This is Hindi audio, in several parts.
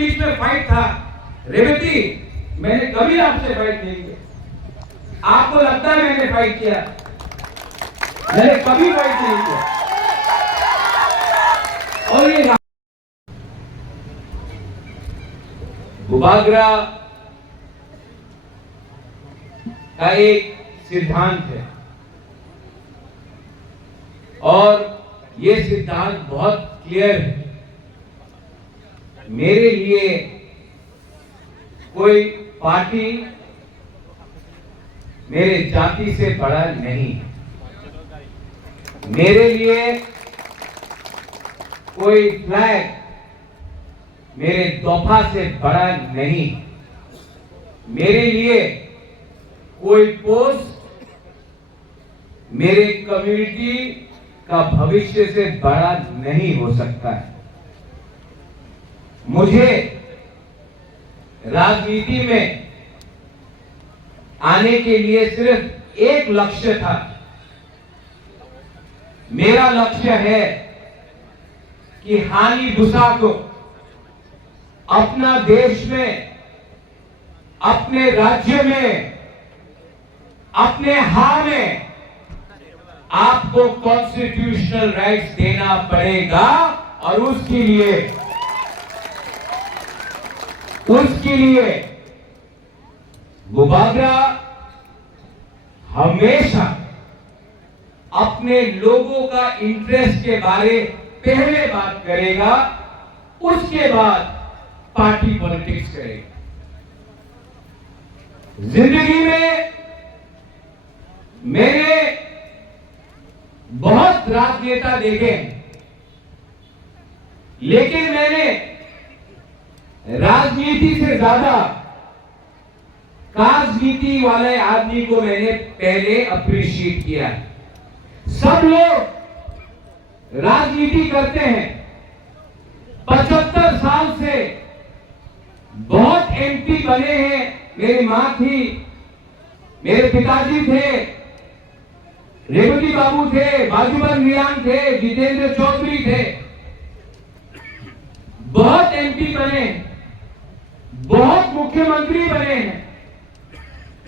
बीच में फाइट था। रेवती, मैंने कभी आपसे फाइट नहीं किया। आपको लगता है मैंने फाइट किया? मैंने कभी फाइट नहीं किया। और ये भूभागरा का एक सिद्धांत है और ये सिद्धांत बहुत क्लियर है। मेरे लिए कोई पार्टी मेरे जाति से बड़ा नहीं है। मेरे लिए कोई फ्लैग मेरे तोहफा से बड़ा नहीं। मेरे लिए कोई पोस्ट मेरे कम्युनिटी का भविष्य से बड़ा नहीं हो सकता है। मुझे राजनीति में आने के लिए सिर्फ एक लक्ष्य था। मेरा लक्ष्य है कि हानि भूसा को अपना देश में, अपने राज्य में, अपने हाथ में आपको कॉन्स्टिट्यूशनल राइट्स देना पड़ेगा और उसके लिए भूभागरा हमेशा अपने लोगों का इंटरेस्ट के बारे पहले बात करेगा, उसके बाद पार्टी पॉलिटिक्स करेगा। जिंदगी में मैंने बहुत राजनेता देखे, लेकिन मैंने राजनीति से ज्यादा राजनीति वाले आदमी को मैंने पहले अप्रिशिएट किया है। सब लोग राजनीति करते हैं। 75 साल से बहुत एमपी बने हैं। मेरी मां थी, मेरे पिताजी थे, रेवती बाबू थे, बाजूबन रियान थे, जितेंद्र चौधरी थे। बहुत एमपी बने, बहुत मुख्यमंत्री बने हैं,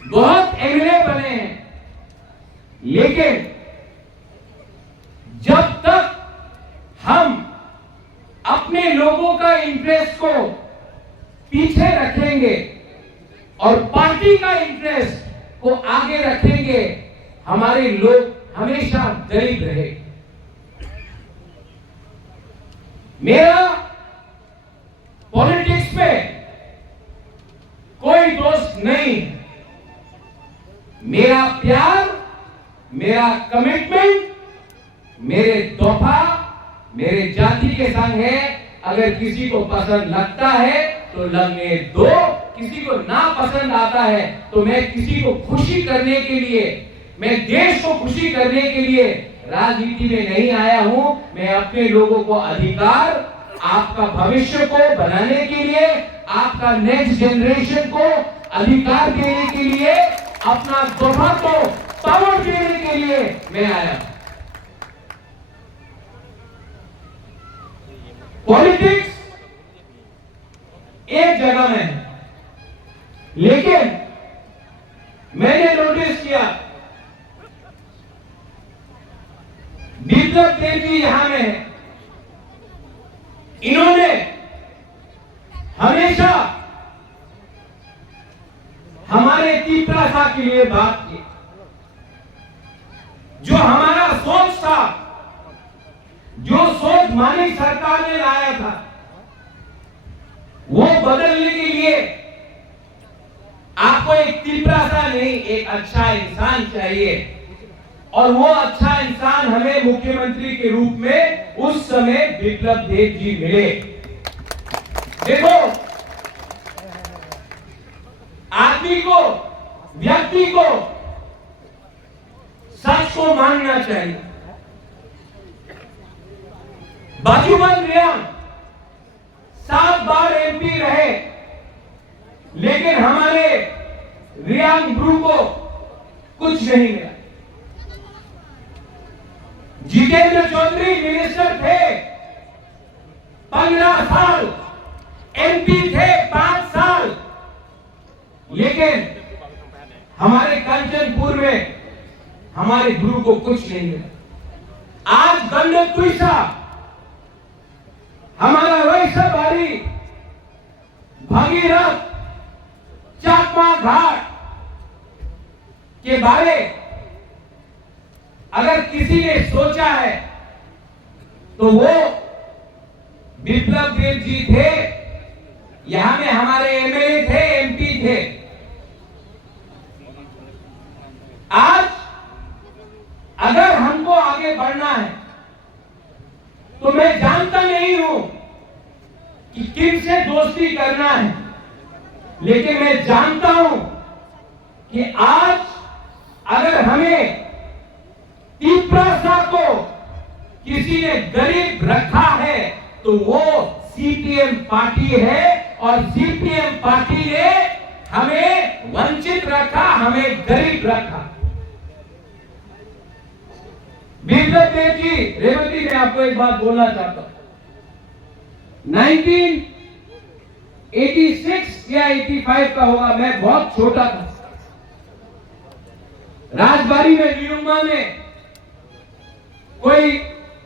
बहुत एमएलए बने हैं, लेकिन जब तक हम अपने लोगों का इंटरेस्ट को पीछे रखेंगे और पार्टी का इंटरेस्ट को आगे रखेंगे, हमारे लोग हमेशा गरीब रहे। मेरा पॉलिटिक्स में कोई दोस्त नहीं। मेरा प्यार, मेरा कमिटमेंट मेरे तोहफा, मेरे जाति के संग है। अगर किसी को पसंद लगता है तो लगने दो, किसी को ना पसंद आता है तो मैं किसी को खुशी करने के लिए, मैं देश को खुशी करने के लिए राजनीति में नहीं आया हूं। मैं अपने लोगों को अधिकार, आपका भविष्य को बनाने के लिए, आपका नेक्स्ट जनरेशन को अधिकार देने के लिए, अपना तोहफा को पावर देने के लिए मैं आया। पॉलिटिक्स एक जगह में है, लेकिन मैंने नोटिस किया बिप्लब देव जी यहां में है। इन्होंने हमेशा हमारे तीव्रता के लिए बात की। जो हमारा सोच था, जो सोच मानिक सरकार ने लाया था, वो बदलने के लिए आपको एक तीव्रता नहीं, एक अच्छा इंसान चाहिए। और वो अच्छा इंसान हमें मुख्यमंत्री के रूप में उस समय बिप्लब देव जी मिले। देखो, आदमी को, व्यक्ति को सच को मानना चाहिए। बाजूबन रियान 7 बार एमपी रहे, लेकिन हमारे रियान ब्रू को कुछ नहीं मिला। जितेंद्र चौधरी मिनिस्टर थे, 15 साल एमपी थे 5 साल, लेकिन हमारे कंचनपुर में हमारे गुरु को कुछ नहीं मिला। आज गंडे तुईसा, हमारा वैसा बारी, भगीरथ, चाकमा घाट के बारे अगर किसी ने सोचा है तो वो विप्लव देव जी थे। यहां में हमारे एमएलए थे, एमपी थे। आज अगर हमको आगे बढ़ना है तो मैं जानता नहीं हूं कि किनसे दोस्ती करना है, लेकिन मैं जानता हूं कि आज अगर हमें तीव्रता को किसी ने गरीब रखा है तो वो सीपीएम पार्टी है, और सीपीएम पार्टी ने हमें वंचित रखा, हमें गरीब रखा। विप्लव देव जी, रेवती, मैं आपको एक बात बोलना चाहता हूं। 1986 या 85 का होगा, मैं बहुत छोटा था। राजबाड़ी में लियुमा में कोई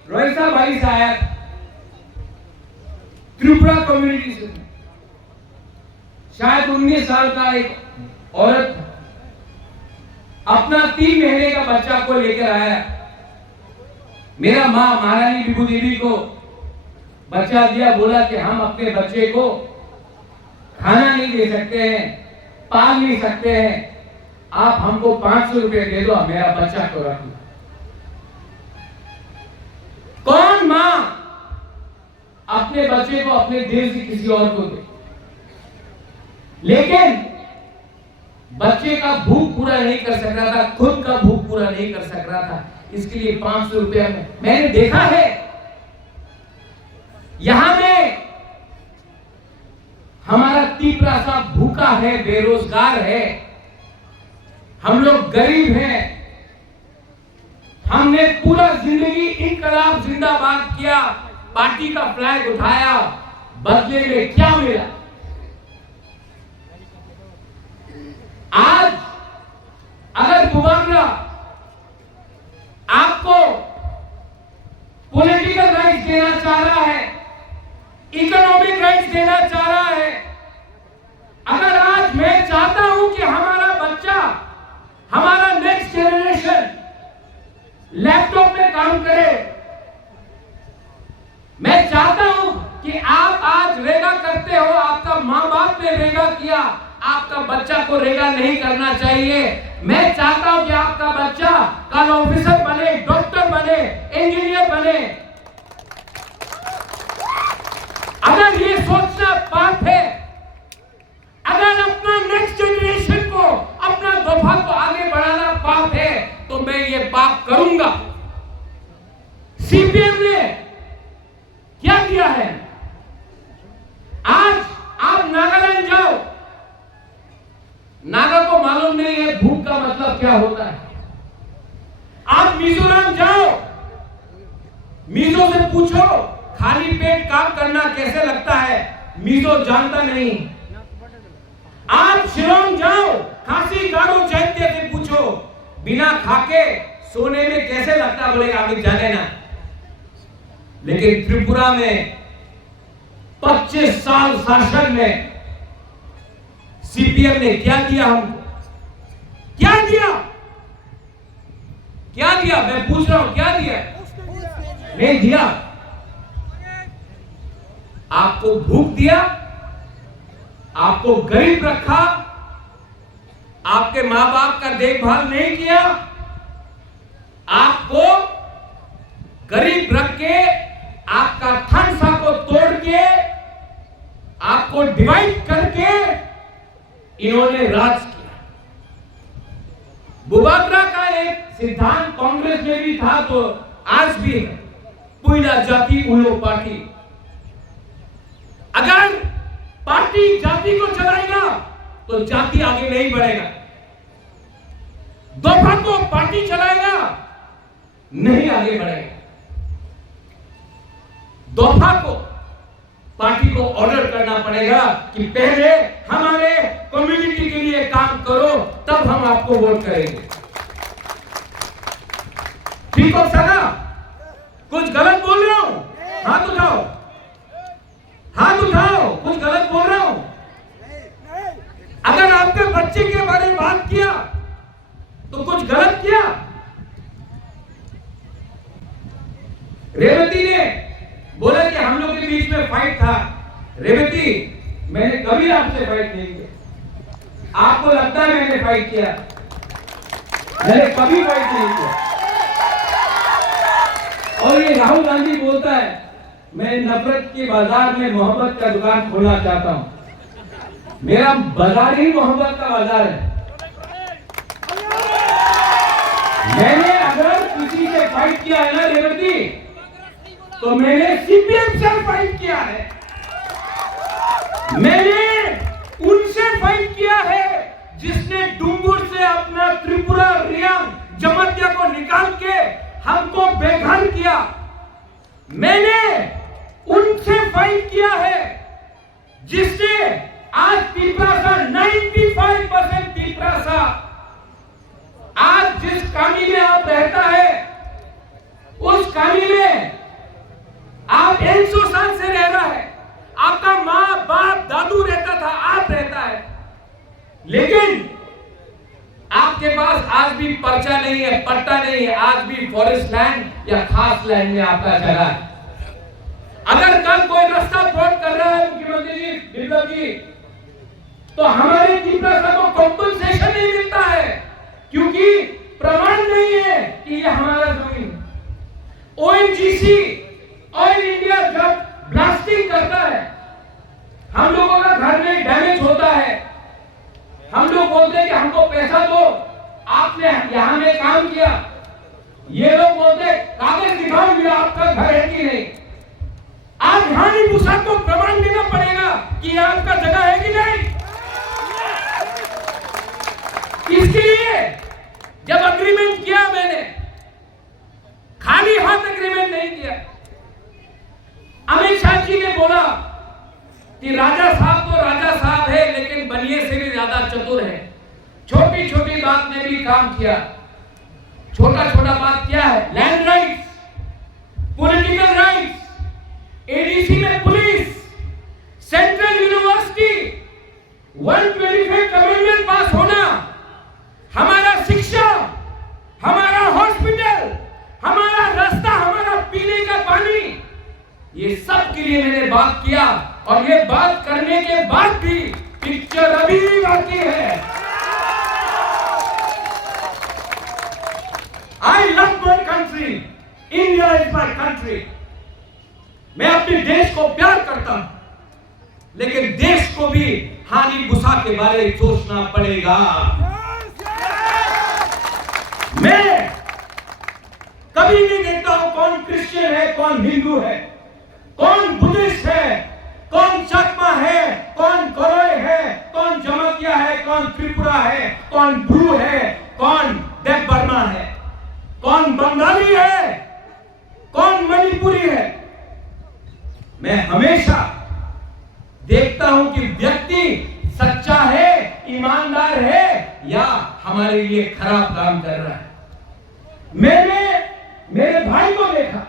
रोहिसा भाई से आया था, त्रिपुरा कम्युनिटी से, शायद 19 साल का एक औरत अपना 3 महीने का बच्चा को लेकर आया। मेरा मां महारानी विभू देवी को बच्चा दिया, बोला कि हम अपने बच्चे को खाना नहीं दे सकते हैं, पाल नहीं सकते हैं, आप हमको 500 रुपए दे दो, मेरा बच्चा को रख लो। कौन मां अपने बच्चे को अपने देश से किसी और को दे? लेकिन बच्चे का भूख पूरा नहीं कर सक रहा था, खुद का भूख पूरा नहीं कर सक रहा था, इसके लिए 500 रुपया में मैंने देखा है। यहां में हमारा तीव्रा सा भूखा है, बेरोजगार है, हम लोग गरीब हैं। हमने पूरा जिंदगी इनकलाब जिंदाबाद किया, पार्टी का फ्लैग उठाया, बदले में क्या मिला? आज अगर बुबागरा आपको पॉलिटिकल राइट्स देना चाह रहा है, इकोनॉमिक राइट्स देना चाह रहा है, अगर आज मैं चाहता हूं कि हमारा बच्चा, हमारा नेक्स्ट जनरेशन लैपटॉप में काम करे, मैं चाहता हूं कि आप आज रेगा करते हो, आपका मां बाप ने रेगा किया, आपका बच्चा को रेगा नहीं करना चाहिए। मैं चाहता हूं कि आपका बच्चा कल ऑफिसर बने, डॉक्टर बने, इंजीनियर बने। अगर ये सोचना पाप है, अगर अपना नेक्स्ट जनरेशन को, अपना दफा को आगे बढ़ाना पाप है, तो मैं ये पाप करूंगा। सीपीएम ने क्या किया है? आज आप नागालैंड जाओ, नागा को मालूम नहीं है भूख का मतलब क्या होता है। आप मिजोरम जाओ, मिजो से पूछो खाली पेट काम करना कैसे लगता है, मिजो जानता नहीं। आप शिलोंग जाओ, खासी गारो चैत्य से पूछो बिना खाके सोने में कैसे लगता, बोलेगा आगे जाने ना। लेकिन त्रिपुरा में 25 साल शासन में सीपीएम ने क्या दिया हमको? क्या दिया? क्या दिया? मैं पूछ रहा हूं, क्या दिया? नहीं दिया। आपको भूख दिया, आपको गरीब रखा, आपके मां बाप का देखभाल नहीं किया, आपको गरीब रख के, आपका थनसा को तोड़ के, आपको डिवाइड करके इन्होंने राज किया। बुबागरा का एक सिद्धांत कांग्रेस में भी था, तो आज भी है, पुइला जाति उलो पार्टी। अगर पार्टी जाति को चलाएगा तो जाति आगे नहीं बढ़ेगा, दोफा को पार्टी चलाएगा नहीं आगे बढ़ेगा। दोफा को पार्टी को ऑर्डर करना पड़ेगा कि पहले हमारे कम्युनिटी के लिए काम करो, तब हम आपको वोट करेंगे। ठीक हो सका? कुछ गलत बोल रहा हूं? हाथ उठाओ, हाथ उठाओ, कुछ गलत बोल रहा हूं? अगर आपके बच्चे के बारे में बात किया तो कुछ गलत किया? रेवती ने बोला कि हम लोग के बीच में फाइट था। रेवती, मैंने कभी आपसे फाइट नहीं किया। आपको लगता है मैंने फाइट किया? मैंने कभी फाइट नहीं किया। और ये राहुल गांधी बोलता है मैं नफरत के बाजार में मोहब्बत का दुकान खोलना चाहता हूं। मेरा बाजार ही मोहब्बत का बाजार है। मैंने अगर किसी से फाइट किया है ना रेवती, तो मैंने सीपीएम से फाइट किया है। मैंने उनसे फाइट किया है जिसने डुंगुर से अपना त्रिपुरा, रियांग, जमतिया को निकाल के हमको बेघर किया। मैंने उनसे फाइट किया है जिसने आज पीपरासा 95% पीपरासा आज जिस कॉलोनी में आप रहता है उस कॉलोनी में आप 100 साल से रह रहा है। आपका माँ बाप दादू रहता था, आप रहता है, लेकिन आपके पास आज भी पर्चा नहीं है, पट्टा नहीं है, आज भी फॉरेस्ट लैंड या खास लैंड में आपका जगह है। अगर कल कोई रास्ता ब्लॉक कर रहा है मुख्यमंत्री जी, बिप्लब जी, तो हमारे पीपरासा को कॉम्पनसेशन नहीं मिलता है क्योंकि प्रमाण नहीं है कि ये हमारा जमीन। ओएनजीसी, ऑयल इंडिया जब ब्लास्टिंग करता है, हम लोगों का घर में डैमेज होता है, हम लोग बोलते हैं कि हमको पैसा दो, आपने यहां में काम किया। ये लोग बोलते कागज दिखाओ ये आपका घर है कि नहीं। आज हानि भूसा को प्रमाण देना पड़ेगा कि ये आपका जगह है कि नहीं। इसके लिए जब अग्रीमेंट किया मैंने, खाली हाथ अग्रीमेंट नहीं किया। अमित शाह जी ने बोला कि राजा साहब तो राजा साहब है लेकिन बनिए से भी ज्यादा चतुर है। छोटी छोटी बात में भी काम किया। छोटा छोटा बात क्या है? Land rights, political rights, ADC में पुलिस, सेंट्रल यूनिवर्सिटी, 125 कमेंडमेंट पास होना, हमारा शिक्षा, हमारा हॉस्पिटल, हमारा रास्ता, हमारा पीने का पानी, ये सब के लिए मैंने बात किया। और ये बात करने के बाद भी पिक्चर अभी भी बाकी है। I love my country, India is my country. मैं अपने देश को प्यार करता हूं, लेकिन देश को भी हानि भूसा के बारे में सोचना पड़ेगा। मैं कभी नहीं देखता हूं कौन क्रिश्चियन है, कौन हिंदू है, कौन बुद्धिस्ट है, कौन चकमा है, कौन कोरोई है, कौन जमतिया है, कौन त्रिपुरा है, कौन ब्रू है, कौन देव बर्मा है, कौन बंगाली है, कौन मणिपुरी है। मैं हमेशा देखता हूं कि व्यक्ति सच्चा है, ईमानदार है या हमारे लिए खराब काम कर रहा है। मैंने मेरे भाई को देखा,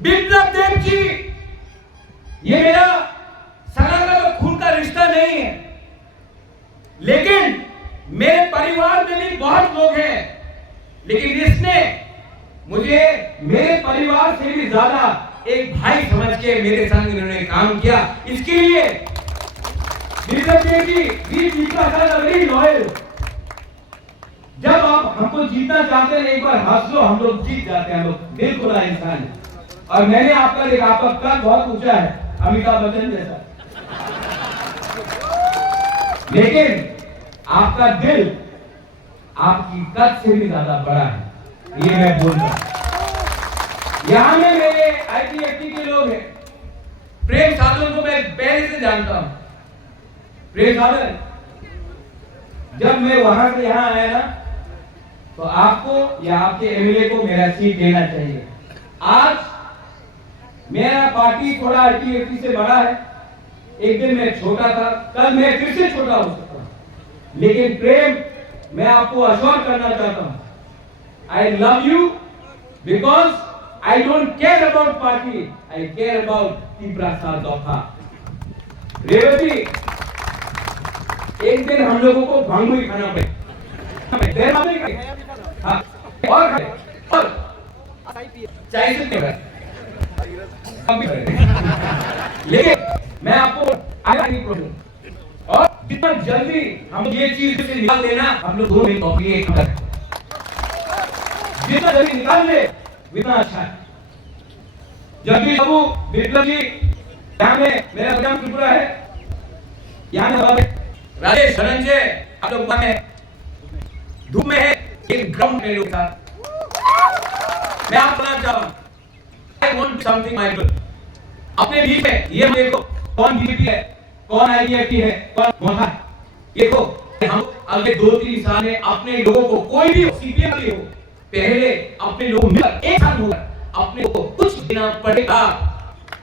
बिप्लब देव जी, ये मेरा सगा का खून का रिश्ता नहीं है, लेकिन मेरे परिवार में भी बहुत लोग हैं, लेकिन इसने मुझे मेरे परिवार से भी ज्यादा एक भाई समझ के मेरे संग इन्होंने काम किया। इसके लिए Biplab Deb ji, we people are very loyal. जब आप हमको जीतना चाहते हैं, एक बार हंस लो, हम लोग जीत जाते हैं। हम लोग दिल खुला इंसान है। और मैंने आपका देखा, आपका कद बहुत ऊंचा है, अमिताभ बच्चन जैसा, लेकिन आपका दिल आपकी कद से भी ज्यादा बड़ा है, ये मैं बोलता हूं। यहां में मेरे आईटीएफटी के लोग हैं। प्रेम साधन को मैं पहले से जानता हूं। प्रेम साधन, जब मैं वहां से यहां आया ना, तो आपको या आपके एमएलए को मेरा सीट देना चाहिए। आज मेरा पार्टी थोड़ा आईटीएफटी से बड़ा है, एक दिन मैं छोटा था, कल मैं फिर से छोटा हो सकता हूं, लेकिन प्रेम मैं आपको अश्योर करना चाहता हूं, I love you because I don't care about party, I care about तीव्रा दफा। रेवती, एक दिन हम लोगों को भांगू ही खाना पड़ेगा, हाँ, और चाय से लेकिन मैं आपको और जितना जल्दी हम ये चीज से निकाल देना, हम लोग 2 दिन नौकरी जितना जल्दी निकाल ले उतना अच्छा है। जगदीश बाबू बिप्लब जी यहाँ में मेरा बजाम त्रिपुरा है, यहाँ में राजेश धनंजय आप लोग में धूप में है, एक ग्राउंड में लोग था। मैं आप बोलना चाहता हूँ, I want something my people। अपने बीच में ये देखो कौन बीजेपी है, कौन आईटीएफटी है, कौन मोथा है। देखो हम अगले 2-3 साल में अपने लोगों को, कोई भी सीपीएम भी हो, पहले अपने लोग मिलकर एक साथ होकर अपने को कुछ देना पड़ेगा,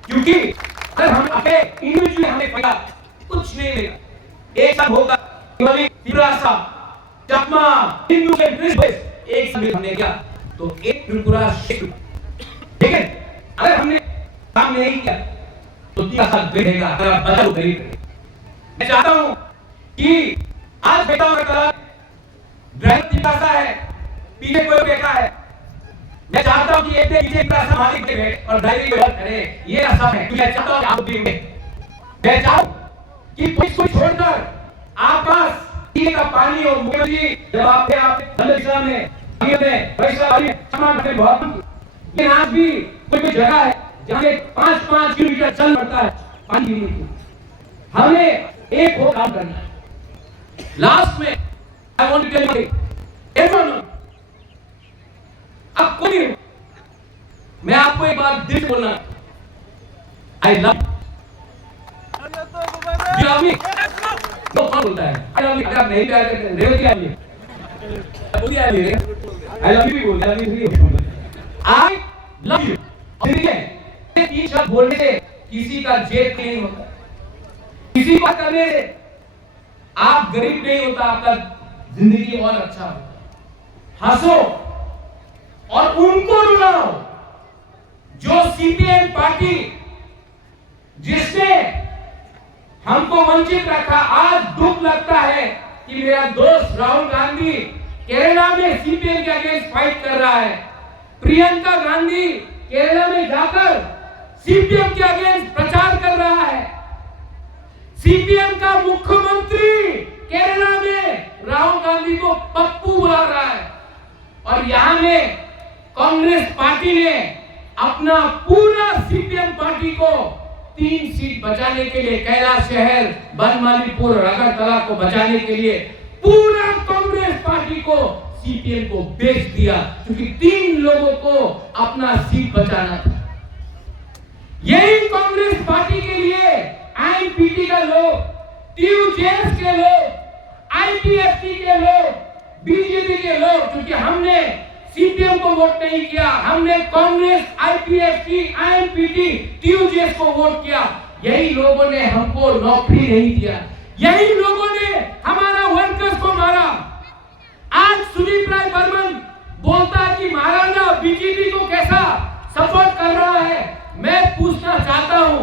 क्योंकि अगर हम अपने इंडिविजुअली हमें पड़ा कुछ नहीं मिलेगा। एक साथ होगा त्रिपुरा चकमा हिंदू के एक साथ हमने किया तो एक त्रिपुरा, लेकिन अगर हमने काम नहीं किया तो 3 साल बैठेगा, बदल गरीब। मैं चाहता हूं कि आज बेटा और कल ड्राइवर तिब्रासा है, पीछे कोई बैठा है, मैं चाहता हूं कि एक दिन पीछे तिब्रासा मालिक बैठे और ड्राइविंग वर्क करे, ये असम है। मैं चाहता हूं आप भी, मैं चाहूं कि पुलिस को छोड़कर आप पास पीने का पानी और मुख्यमंत्री जब आप दिशा में पैसा सामान में बहुत, लेकिन आज भी कोई जगह है जहाँ 5-5 किलोमीटर चल पड़ता है पानी पीने के। हमें एक हो काम करना है। लास्ट में I want to tell you everyone, अब कोई मैं आपको एक बात दिल से बोलना, आई लव यू। नो कौन बोलता है आई लव यू? अगर आप नहीं प्यार करते रेवती आ रही बोलिए आ रही है आई लव यू भी बोलते हैं, आई लव यू। ये 3 शब्द बोलने से किसी का जेब नहीं होता, किसी को करने से आप गरीब नहीं होता, आपका जिंदगी और अच्छा होता। हंसो और उनको रुलाओ जो सीपीएम पार्टी जिसने हमको वंचित रखा। आज दुख लगता है कि मेरा दोस्त राहुल गांधी केरला में सीपीएम के अगेंस्ट फाइट कर रहा है, प्रियंका गांधी केरला में जाकर सीपीएम के अगेंस्ट प्रचार कर रहा है, सीपीएम का मुख्यमंत्री केरला में राहुल गांधी को पप्पू बुला रहा है, और यहां में कांग्रेस पार्टी ने अपना पूरा सीपीएम पार्टी को 3 सीट बचाने के लिए, कैलाश शहर, बनमालीपुर, अगरतला को बचाने के लिए पूरा कांग्रेस पार्टी को सीपीएम को बेच दिया, क्योंकि 3 लोगों को अपना सीट बचाना था। यही कांग्रेस पार्टी के लिए आईएनपीटी का लोग, टीयूजेएस के लोग, आईपीएफटी के लोग, बीजेपी के लोग, क्योंकि हमने सीपीएम को वोट नहीं किया, हमने कांग्रेस, आईपीएफटी, आईएनपीटी, टीयूजेएस को वोट किया, यही लोगों ने हमको नौकरी नहीं दिया, यही लोगों ने हमारा वर्कर्स को मारा। आज सुदीप राय बर्मन बोलता है कि महाराजा बीजेपी को कैसा सपोर्ट कर रहा है। मैं पूछना चाहता हूं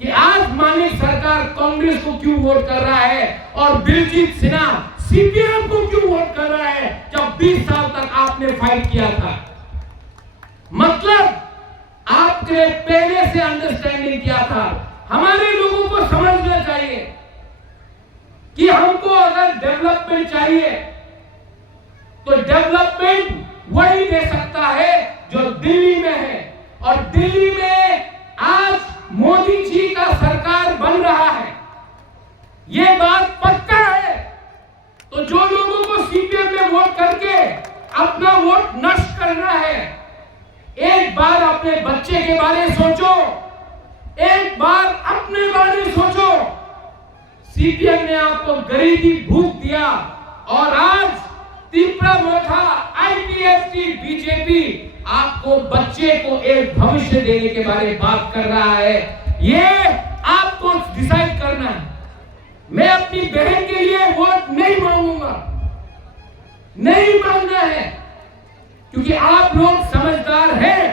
कि आज मानिक सरकार कांग्रेस को क्यों वोट कर रहा है और दिलजीत सिन्हा सीपीएम को क्यों वोट कर रहा है, जब 20 साल तक आपने फाइट किया था। मतलब आपने पहले से अंडरस्टैंडिंग किया था। हमारे लोगों को समझना चाहिए कि हमको अगर डेवलपमेंट चाहिए तो डेवलपमेंट वही दे सकता है जो दिल्ली में है, और दिल्ली में आज मोदी जी का सरकार बन रहा है, ये बात पक्का है। तो जो लोगों को सीपीएम में वोट करके अपना वोट नष्ट करना है, एक बार अपने बच्चे के बारे में सोचो, एक बार अपने बारे में सोचो। सीपीएम ने आपको गरीबी भूख दिया, और आज तीव्रा मोथा, आईपीएफटी, बीजेपी आपको बच्चे को एक भविष्य देने के बारे में बात कर रहा है। ये आपको डिसाइड करना है। मैं अपनी बहन के लिए वोट नहीं मांगूंगा, नहीं मांगना है, क्योंकि आप लोग समझदार हैं।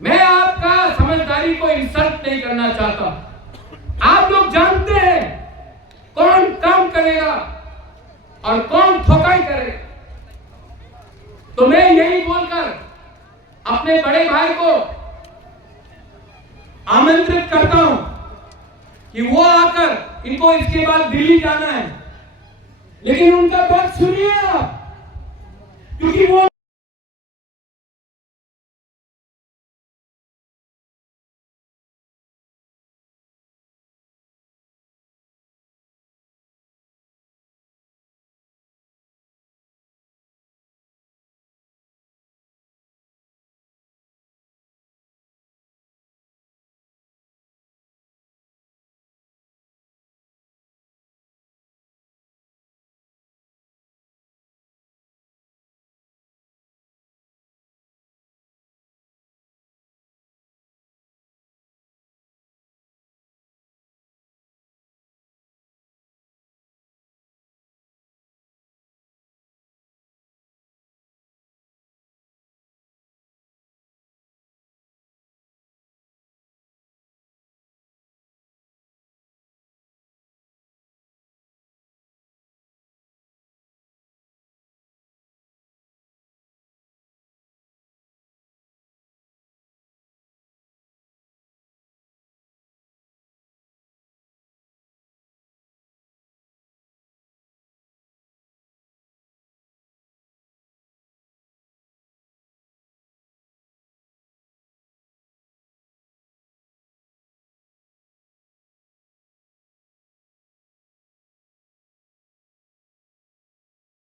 मैं आपका समझदारी को इंसल्ट नहीं करना चाहता। आप लोग जानते हैं कौन काम करेगा और कौन ठोकाई करेगा। तो मैं यही बोलकर अपने बड़े भाई को आमंत्रित करता हूं कि वो आकर, इनको इसके बाद दिल्ली जाना है, लेकिन उनका बात सुनिए आप, क्योंकि वो